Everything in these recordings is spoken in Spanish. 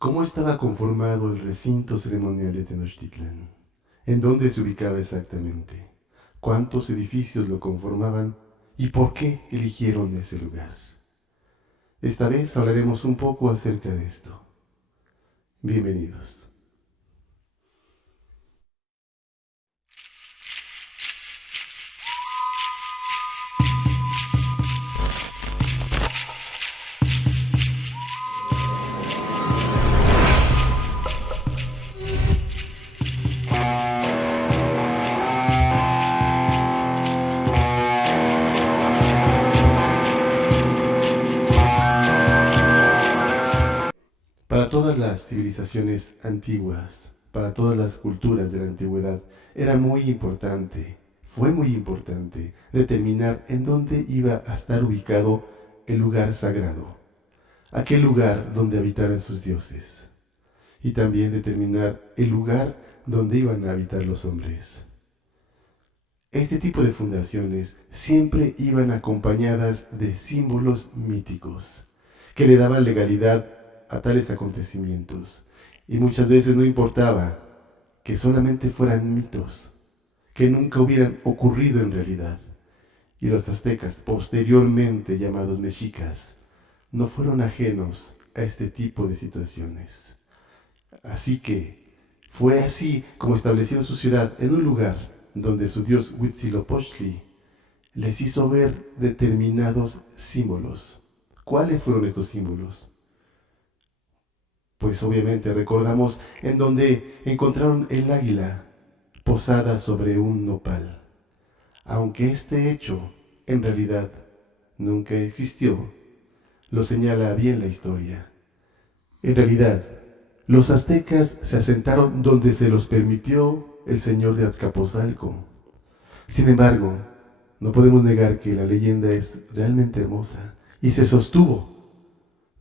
¿Cómo estaba conformado el recinto ceremonial de Tenochtitlan? ¿En dónde se ubicaba exactamente? ¿Cuántos edificios lo conformaban? ¿Y por qué eligieron ese lugar? Esta vez hablaremos un poco acerca de esto. Bienvenidos. Para todas las civilizaciones antiguas, para todas las culturas de la antigüedad, era muy importante, fue muy importante determinar en dónde iba a estar ubicado el lugar sagrado, aquel lugar donde habitaran sus dioses, y también determinar el lugar donde iban a habitar los hombres. Este tipo de fundaciones siempre iban acompañadas de símbolos míticos que le daban legalidad a tales acontecimientos, y muchas veces no importaba que solamente fueran mitos, que nunca hubieran ocurrido en realidad. Y los aztecas, posteriormente llamados mexicas, no fueron ajenos a este tipo de situaciones. Así que fue así como establecieron su ciudad en un lugar donde su dios Huitzilopochtli les hizo ver determinados símbolos. ¿Cuáles fueron estos símbolos? Pues obviamente recordamos en donde encontraron el águila posada sobre un nopal. Aunque este hecho en realidad nunca existió, lo señala bien la historia. En realidad, los aztecas se asentaron donde se los permitió el señor de Azcapotzalco. Sin embargo, no podemos negar que la leyenda es realmente hermosa y se sostuvo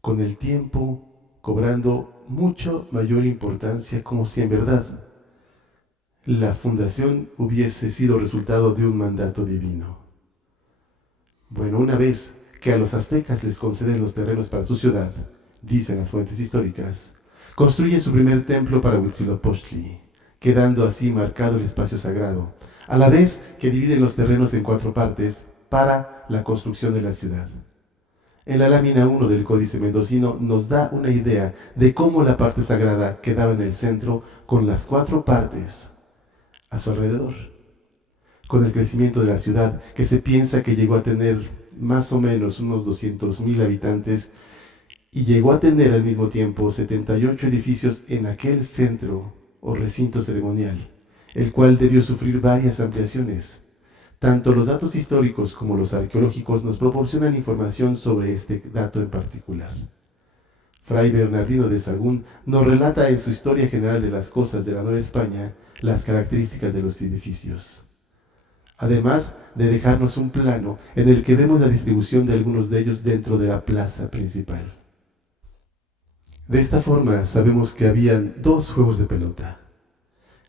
con el tiempo, cobrando mucho mayor importancia, como si en verdad la fundación hubiese sido resultado de un mandato divino. Bueno, una vez que a los aztecas les conceden los terrenos para su ciudad, dicen las fuentes históricas, construyen su primer templo para Huitzilopochtli, quedando así marcado el espacio sagrado, a la vez que dividen los terrenos en 4 partes para la construcción de la ciudad. En la lámina 1 del Códice Mendocino nos da una idea de cómo la parte sagrada quedaba en el centro con las 4 partes a su alrededor. Con el crecimiento de la ciudad, que se piensa que llegó a tener más o menos unos 200,000 habitantes, y llegó a tener al mismo tiempo 78 edificios en aquel centro o recinto ceremonial, el cual debió sufrir varias ampliaciones. Tanto los datos históricos como los arqueológicos nos proporcionan información sobre este dato en particular. Fray Bernardino de Sahagún nos relata en su Historia General de las Cosas de la Nueva España las características de los edificios, además de dejarnos un plano en el que vemos la distribución de algunos de ellos dentro de la plaza principal. De esta forma sabemos que habían 2 juegos de pelota,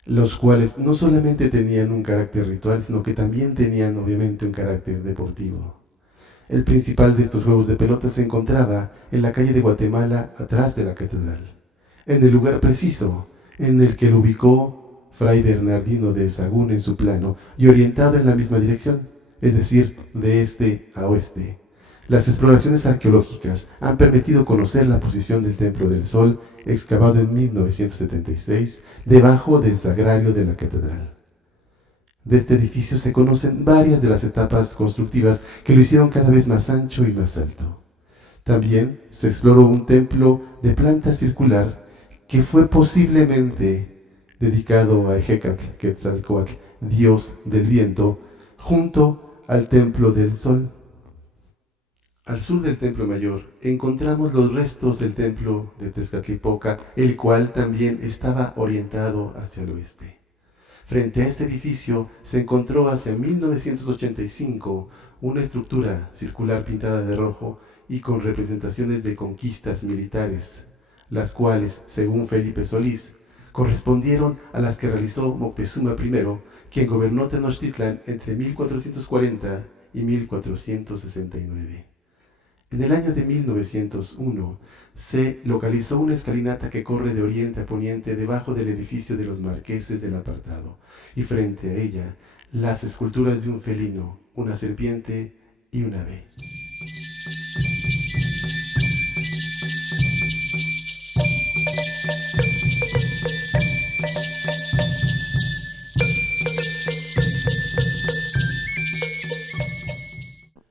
los cuales no solamente tenían un carácter ritual, sino que también tenían obviamente un carácter deportivo. El principal de estos juegos de pelota se encontraba en la calle de Guatemala, atrás de la catedral, en el lugar preciso en el que lo ubicó Fray Bernardino de Sahagún en su plano y orientado en la misma dirección, es decir, de este a oeste. Las exploraciones arqueológicas han permitido conocer la posición del Templo del Sol, excavado en 1976, debajo del sagrario de la catedral. De este edificio se conocen varias de las etapas constructivas que lo hicieron cada vez más ancho y más alto. También se exploró un templo de planta circular que fue posiblemente dedicado a Ejecatl Quetzalcóatl, dios del viento, junto al Templo del Sol. Al sur del Templo Mayor encontramos los restos del templo de Tezcatlipoca, el cual también estaba orientado hacia el oeste. Frente a este edificio se encontró hacia 1985 una estructura circular pintada de rojo y con representaciones de conquistas militares, las cuales, según Felipe Solís, correspondieron a las que realizó Moctezuma I, quien gobernó Tenochtitlan entre 1440 y 1469. En el año de 1901 se localizó una escalinata que corre de oriente a poniente debajo del edificio de los marqueses del Apartado, y frente a ella las esculturas de un felino, una serpiente y un ave.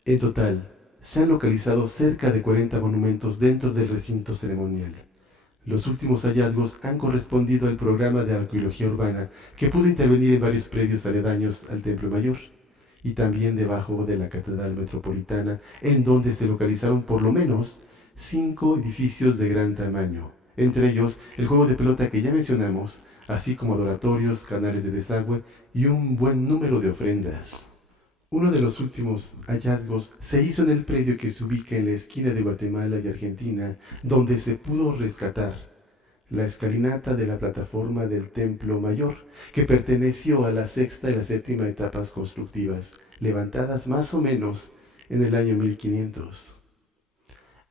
En total, se han localizado cerca de 40 monumentos dentro del recinto ceremonial. Los últimos hallazgos han correspondido al programa de arqueología urbana que pudo intervenir en varios predios aledaños al Templo Mayor y también debajo de la Catedral Metropolitana, en donde se localizaron por lo menos 5 edificios de gran tamaño, entre ellos el juego de pelota que ya mencionamos, así como adoratorios, canales de desagüe y un buen número de ofrendas. Uno de los últimos hallazgos se hizo en el predio que se ubica en la esquina de Guatemala y Argentina, donde se pudo rescatar la escalinata de la plataforma del Templo Mayor, que perteneció a la sexta y la séptima etapas constructivas, levantadas más o menos en el año 1500.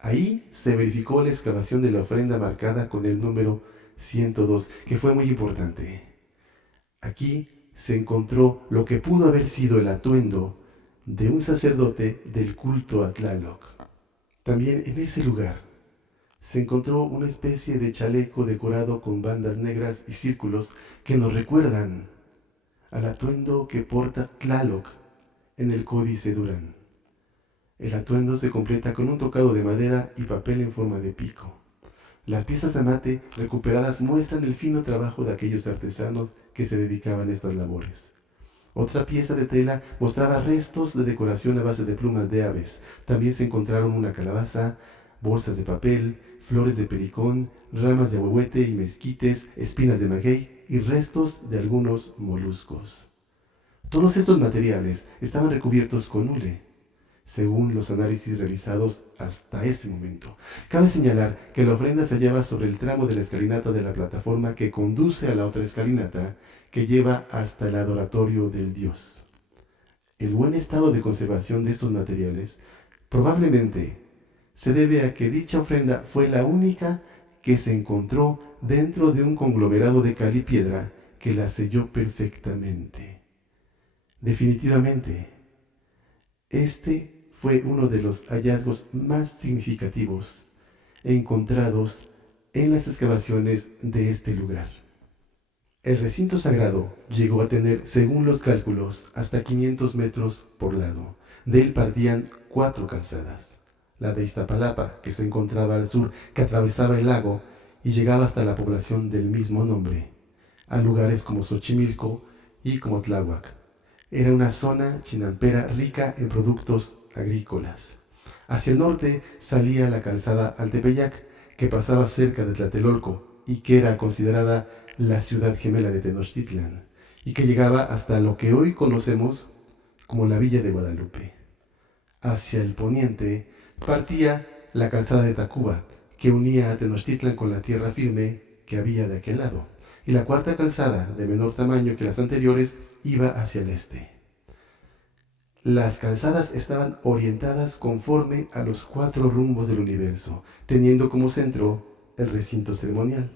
Ahí se verificó la excavación de la ofrenda marcada con el número 102, que fue muy importante. Aquí se encontró lo que pudo haber sido el atuendo de un sacerdote del culto a Tlaloc. También en ese lugar se encontró una especie de chaleco decorado con bandas negras y círculos que nos recuerdan al atuendo que porta Tlaloc en el Códice Durán. El atuendo se completa con un tocado de madera y papel en forma de pico. Las piezas de mate recuperadas muestran el fino trabajo de aquellos artesanos que se dedicaban a estas labores. Otra pieza de tela mostraba restos de decoración a base de plumas de aves. También se encontraron una calabaza, bolsas de papel, flores de pericón, ramas de ahuehuete y mezquites, espinas de maguey y restos de algunos moluscos. Todos estos materiales estaban recubiertos con hule, según los análisis realizados hasta ese momento. Cabe señalar que la ofrenda se hallaba sobre el tramo de la escalinata de la plataforma que conduce a la otra escalinata que lleva hasta el adoratorio del dios. El buen estado de conservación de estos materiales probablemente se debe a que dicha ofrenda fue la única que se encontró dentro de un conglomerado de cal y piedra que la selló perfectamente. Definitivamente, este fue uno de los hallazgos más significativos encontrados en las excavaciones de este lugar. El recinto sagrado llegó a tener, según los cálculos, hasta 500 metros por lado. De él partían 4 calzadas. La de Iztapalapa, que se encontraba al sur, que atravesaba el lago y llegaba hasta la población del mismo nombre, a lugares como Xochimilco y como Tláhuac. Era una zona chinampera rica en productos agrícolas. Hacia el norte salía la calzada Altepeyac, que pasaba cerca de Tlatelolco y que era considerada la ciudad gemela de Tenochtitlan, y que llegaba hasta lo que hoy conocemos como la Villa de Guadalupe. Hacia el poniente partía la calzada de Tacuba, que unía a Tenochtitlan con la tierra firme que había de aquel lado, y la cuarta calzada, de menor tamaño que las anteriores, iba hacia el este. Las calzadas estaban orientadas conforme a los 4 rumbos del universo, teniendo como centro el recinto ceremonial.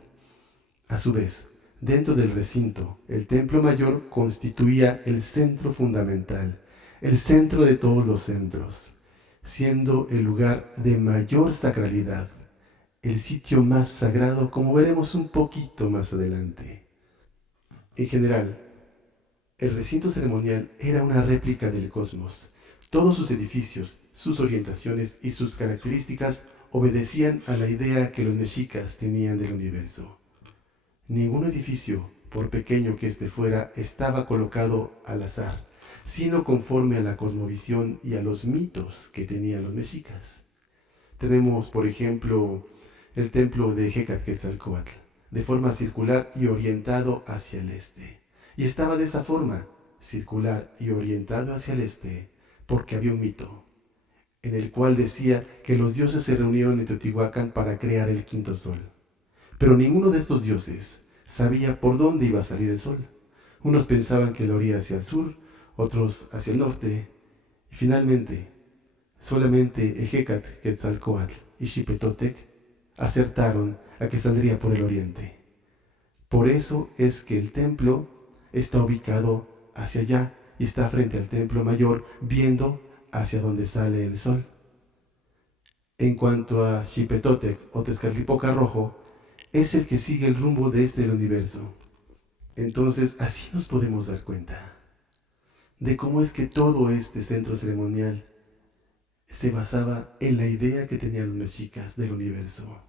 A su vez, dentro del recinto, el templo mayor constituía el centro fundamental, el centro de todos los centros, siendo el lugar de mayor sacralidad, el sitio más sagrado, como veremos un poquito más adelante. En general, el recinto ceremonial era una réplica del cosmos. Todos sus edificios, sus orientaciones y sus características obedecían a la idea que los mexicas tenían del universo. Ningún edificio, por pequeño que éste fuera, estaba colocado al azar, sino conforme a la cosmovisión y a los mitos que tenían los mexicas. Tenemos, por ejemplo, el templo de Hecatquetzalcóatl, de forma circular y orientado hacia el este. Y estaba de esa forma, circular y orientado hacia el este, porque había un mito, en el cual decía que los dioses se reunieron en Teotihuacán para crear el quinto sol. Pero ninguno de estos dioses sabía por dónde iba a salir el sol. Unos pensaban que lo haría hacia el sur, otros hacia el norte, y finalmente Solamente Ejecat, Quetzalcóatl y Xipetotec acertaron a que saldría por el oriente. Por eso es que el templo está ubicado hacia allá y está frente al templo mayor, viendo hacia donde sale el sol. En cuanto a Xipetotec o Tezcatlipoca Rojo, es el que sigue el rumbo de este del universo. Entonces, así nos podemos dar cuenta de cómo es que todo este centro ceremonial se basaba en la idea que tenían los mexicas del universo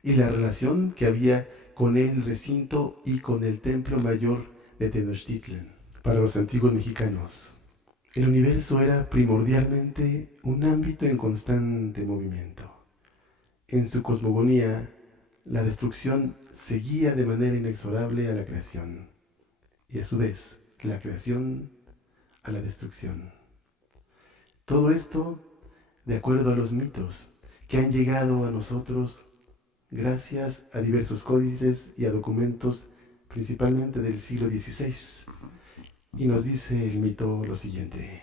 y la relación que había con el recinto y con el templo mayor de Tenochtitlan. Para los antiguos mexicanos, el universo era primordialmente un ámbito en constante movimiento. En su cosmogonía, la destrucción seguía de manera inexorable a la creación y a su vez la creación a la destrucción. Todo esto de acuerdo a los mitos que han llegado a nosotros gracias a diversos códices y a documentos principalmente del siglo XVI. Y nos dice el mito lo siguiente.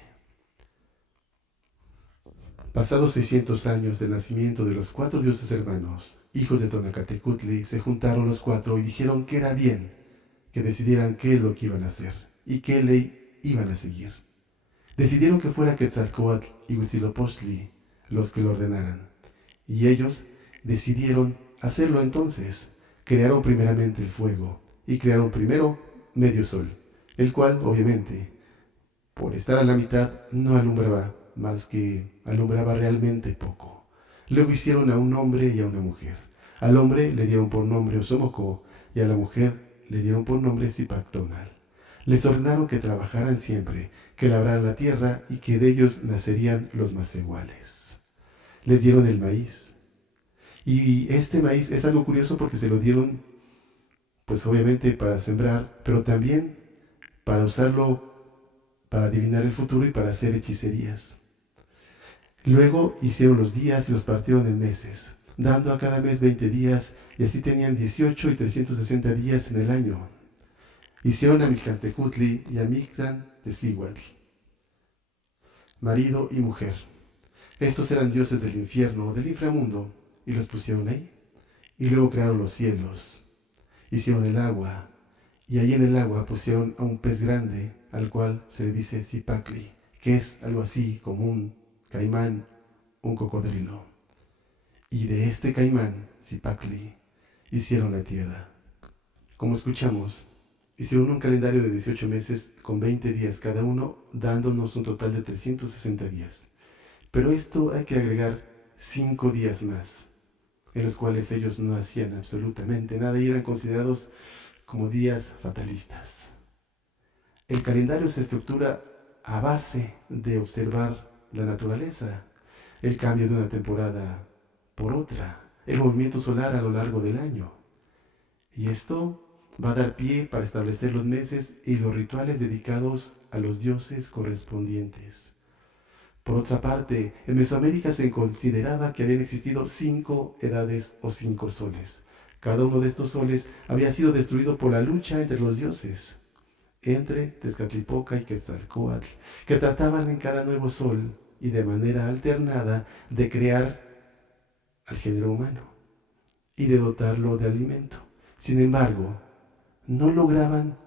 Pasados 600 años del nacimiento de los 4 dioses hermanos, hijos de Tonacatecutli, se juntaron los 4 y dijeron que era bien que decidieran qué es lo que iban a hacer y qué ley iban a seguir. Decidieron que fuera Quetzalcóatl y Huitzilopochtli los que lo ordenaran, y ellos decidieron hacerlo entonces. Crearon primeramente el fuego y crearon primero medio sol, el cual, obviamente, por estar a la mitad, no alumbraba más que alumbraba realmente poco. Luego hicieron a un hombre y a una mujer. Al hombre le dieron por nombre Osomoco y a la mujer le dieron por nombre Zipactonal. Les ordenaron que trabajaran siempre, que labraran la tierra y que de ellos nacerían los masehuales. Les dieron el maíz. Y este maíz es algo curioso porque se lo dieron, pues obviamente para sembrar, pero también para usarlo para adivinar el futuro y para hacer hechicerías. Luego hicieron los días y los partieron en meses, dando a cada mes 20 días, y así tenían 18 y 360 días en el año. Hicieron a Mictlantecutli y a Mictlantecíhuatl, marido y mujer. Estos eran dioses del infierno o del inframundo, y los pusieron ahí. Y luego crearon los cielos, hicieron el agua, y ahí en el agua pusieron a un pez grande, al cual se le dice Zipacli, que es algo así como un caimán, un cocodrilo. Y de este caimán, Zipacli, hicieron la tierra. Como escuchamos, hicieron un calendario de 18 meses con 20 días cada uno, dándonos un total de 360 días. Pero esto hay que agregar 5 días más, en los cuales ellos no hacían absolutamente nada y eran considerados como días fatalistas. El calendario se estructura a base de observar la naturaleza, el cambio de una temporada por otra, el movimiento solar a lo largo del año. Y esto va a dar pie para establecer los meses y los rituales dedicados a los dioses correspondientes. Por otra parte, en Mesoamérica se consideraba que habían existido 5 edades o 5 soles. Cada uno de estos soles había sido destruido por la lucha entre los dioses, entre Tezcatlipoca y Quetzalcóatl, que trataban en cada nuevo sol y de manera alternada de crear al género humano y de dotarlo de alimento. Sin embargo, no lograban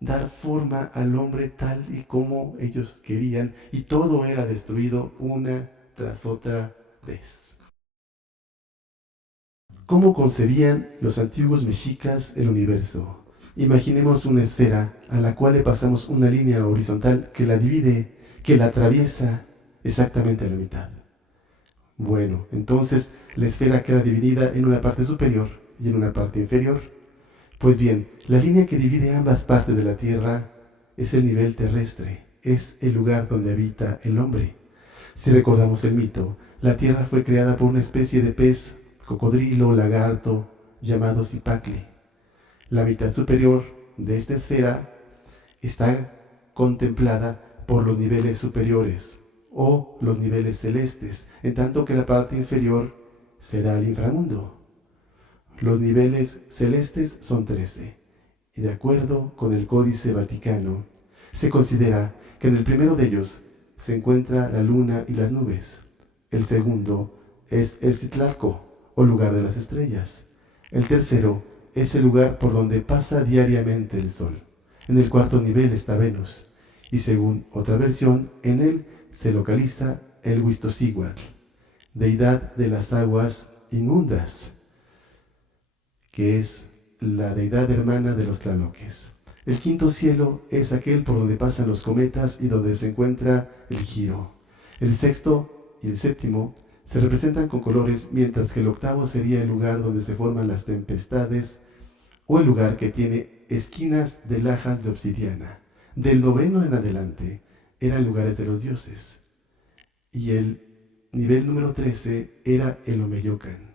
dar forma al hombre tal y como ellos querían, y todo era destruido una tras otra vez. ¿Cómo concebían los antiguos mexicas el universo? Imaginemos una esfera a la cual le pasamos una línea horizontal que la divide, que la atraviesa exactamente a la mitad. Bueno, entonces la esfera queda dividida en una parte superior y en una parte inferior. Pues bien, la línea que divide ambas partes de la Tierra es el nivel terrestre, es el lugar donde habita el hombre. Si recordamos el mito, la Tierra fue creada por una especie de pez, cocodrilo, lagarto, llamado Zipacli. La mitad superior de esta esfera está contemplada por los niveles superiores o los niveles celestes, en tanto que la parte inferior será el inframundo. Los niveles celestes son 13, y de acuerdo con el Códice Vaticano, se considera que en el primero de ellos se encuentra la luna y las nubes, El segundo es el Citlalco, o lugar de las estrellas. El tercero es el lugar por donde pasa diariamente el sol. En el cuarto nivel está Venus, y según otra versión, en él se localiza el Huitzilopochtli, deidad de las aguas inmundas, que es la deidad hermana de los tlaloques. El quinto cielo es aquel por donde pasan los cometas y donde se encuentra el giro. El sexto y el séptimo se representan con colores, mientras que el octavo sería el lugar donde se forman las tempestades o el lugar que tiene esquinas de lajas de obsidiana. Del noveno en adelante eran lugares de los dioses. Y el nivel número 13 era el Omeyocan.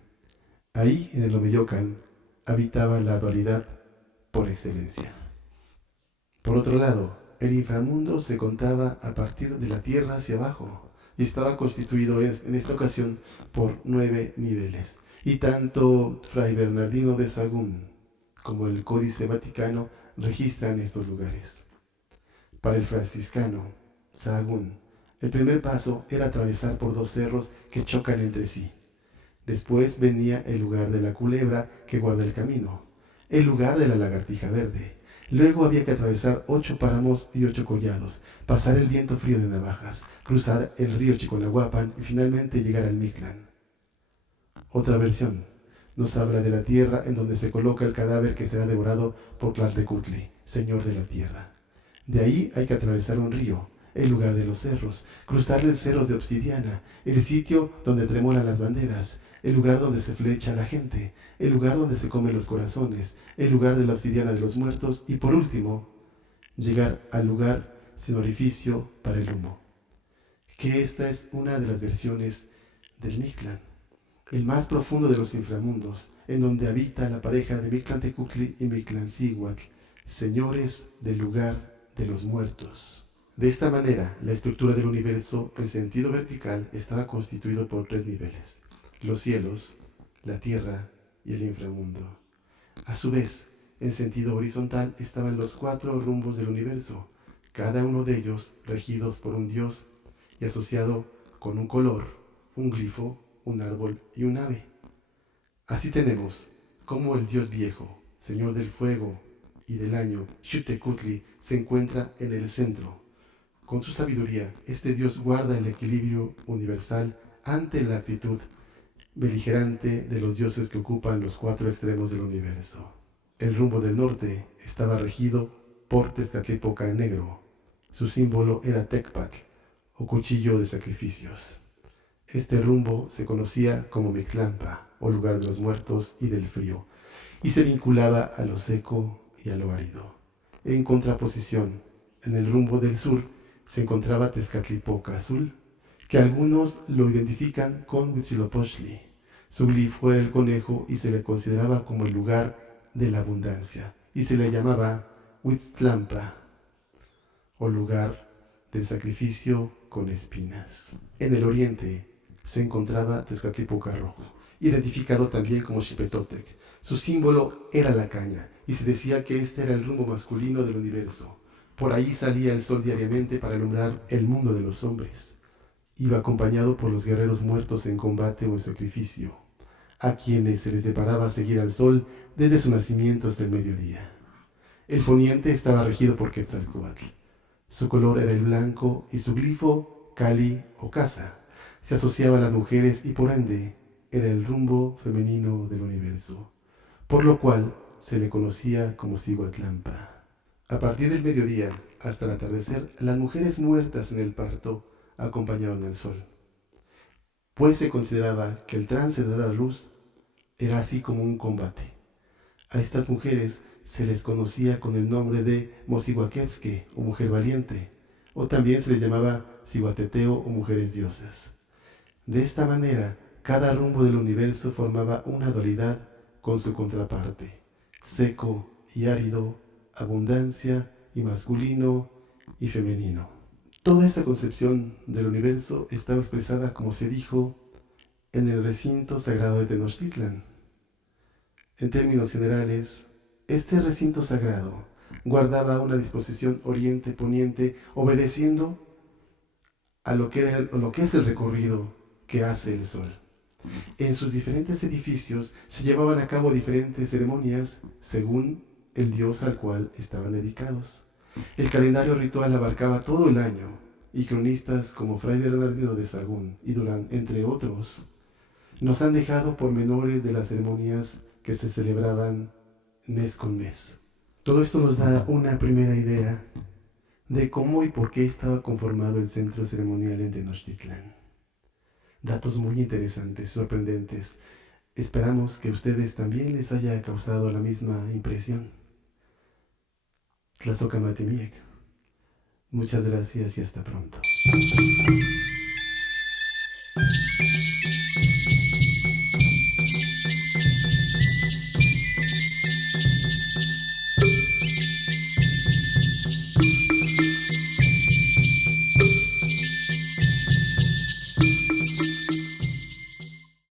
Ahí, en el Omeyocan, habitaba la dualidad por excelencia. Por otro lado, el inframundo se contaba a partir de la tierra hacia abajo y estaba constituido en esta ocasión por 9 niveles. Y tanto Fray Bernardino de Sahagún como el Códice Vaticano registran estos lugares. Para el franciscano Sahagún, el primer paso era atravesar por 2 cerros que chocan entre sí. Después venía el lugar de la culebra que guarda el camino, el lugar de la lagartija verde. Luego había que atravesar 8 páramos y 8 collados, pasar el viento frío de Navajas, cruzar el río Chiconahuapan y finalmente llegar al Mictlán. Otra versión nos habla de la tierra en donde se coloca el cadáver que será devorado por Tlaltecutli, señor de la tierra. De ahí hay que atravesar un río, el lugar de los cerros, cruzar el cerro de obsidiana, el sitio donde tremolan las banderas, el lugar donde se flecha la gente, el lugar donde se comen los corazones, el lugar de la obsidiana de los muertos y por último, llegar al lugar sin orificio para el humo. Que esta es una de las versiones del Mictlán, el más profundo de los inframundos, en donde habita la pareja de Mictlantecutli y Mictlancíhuatl, señores del lugar de los muertos. De esta manera, la estructura del universo en sentido vertical estaba constituido por 3 niveles: los cielos, la tierra y el inframundo. A su vez, en sentido horizontal estaban los 4 rumbos del universo, cada uno de ellos regidos por un dios y asociado con un color, un glifo, un árbol y un ave. Así tenemos cómo el dios viejo, señor del fuego y del año, Xiuhtecutli, se encuentra en el centro. Con su sabiduría, este dios guarda el equilibrio universal ante la actitud beligerante de los dioses que ocupan los 4 extremos del universo. El rumbo del norte estaba regido por Tezcatlipoca en negro. Su símbolo era Tecpatl, o cuchillo de sacrificios. Este rumbo se conocía como Mictlampa, o lugar de los muertos y del frío, y se vinculaba a lo seco y a lo árido. En contraposición, en el rumbo del sur se encontraba Tezcatlipoca Azul, que algunos lo identifican con Huitzilopochtli. Su glifo era el conejo y se le consideraba como el lugar de la abundancia, y se le llamaba Huitztlampa, o lugar del sacrificio con espinas. En el oriente se encontraba Tezcatlipoca Rojo, identificado también como Xipetotec. Su símbolo era la caña, y se decía que este era el rumbo masculino del universo. Por ahí salía el sol diariamente para alumbrar el mundo de los hombres. Iba acompañado por los guerreros muertos en combate o en sacrificio, a quienes se les deparaba seguir al sol desde su nacimiento hasta el mediodía. El poniente estaba regido por Quetzalcóatl. Su color era el blanco y su glifo, Cali o casa, se asociaba a las mujeres y por ende era el rumbo femenino del universo, por lo cual se le conocía como Cihuatlampa. A partir del mediodía hasta el atardecer, las mujeres muertas en el parto acompañaban al sol, pues se consideraba que el trance de dar luz era así como un combate. A estas mujeres se les conocía con el nombre de Mosihuaquetzque, o mujer valiente, o también se les llamaba Cihuateteo, o mujeres diosas. De esta manera, cada rumbo del universo formaba una dualidad con su contraparte: seco y árido, abundancia y masculino y femenino. Toda esta concepción del universo estaba expresada, como se dijo, en el recinto sagrado de Tenochtitlan. En términos generales, este recinto sagrado guardaba una disposición oriente-poniente, obedeciendo a lo que es el recorrido que hace el sol. En sus diferentes edificios se llevaban a cabo diferentes ceremonias según el dios al cual estaban dedicados. El calendario ritual abarcaba todo el año y cronistas como Fray Bernardino de Sahagún y Durán, entre otros, nos han dejado pormenores de las ceremonias que se celebraban mes con mes. Todo esto nos da una primera idea de cómo y por qué estaba conformado el centro ceremonial en Tenochtitlán. Datos muy interesantes, sorprendentes. Esperamos que a ustedes también les haya causado la misma impresión. Tlazocamati Miek. Muchas gracias y hasta pronto.